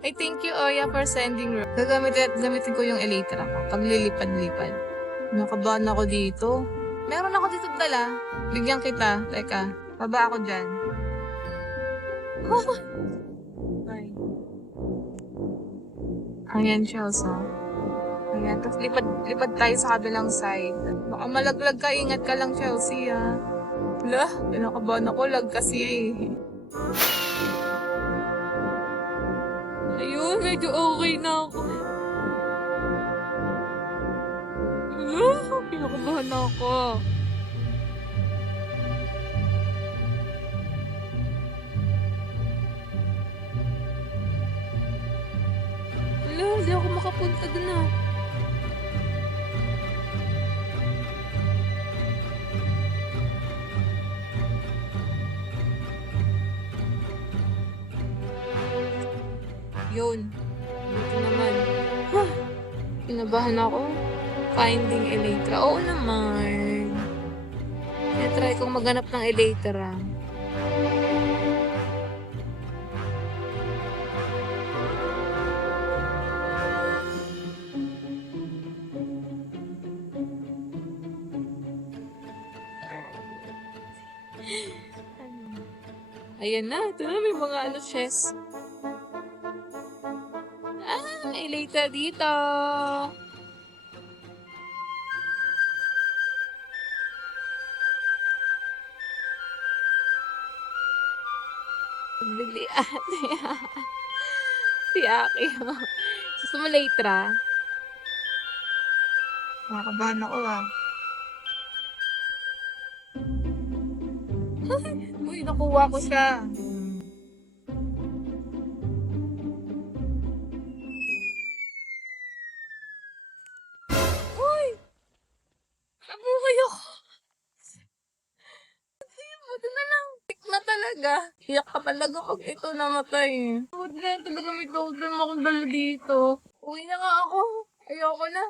Ay, thank you, Oya, for sending. Gagamitin ko yung elytra ko. Paglilipad-lipad. Nakabahan ako dito. Meron ako dito dala. Bigyan kita. Teka, baba ako dyan. Ay. Ayan, Chelsea. Ayan, tapos lipad tayo sa kabilang side. Baka malaglag ka, ingat ka lang, Chelsea, ha. Wala, pinakabahan ako, lag kasi eh. Ayun, medyo okay na ako. Wala, pinakabahan na ako. Wala, hindi ako makapunta dun ah. Yun. Ito naman. Huh. Kinabahan ako. Finding elytra. Oo naman. Kaya try kong maghanap ng elytra. Ayan na. Ito na. May mga chess. May elytra dito. Bili ate. Si Aki. Gusto mo elytra? Nakakabahan ako ah. Uy, nakuha ko siya. Uy! Nabuhay ako. Buti na lang. Tik na talaga. Iyak ka talaga pag ito namatay. Buti na talaga may totem akong dala dito. Uwi na nga ako. Ayoko na.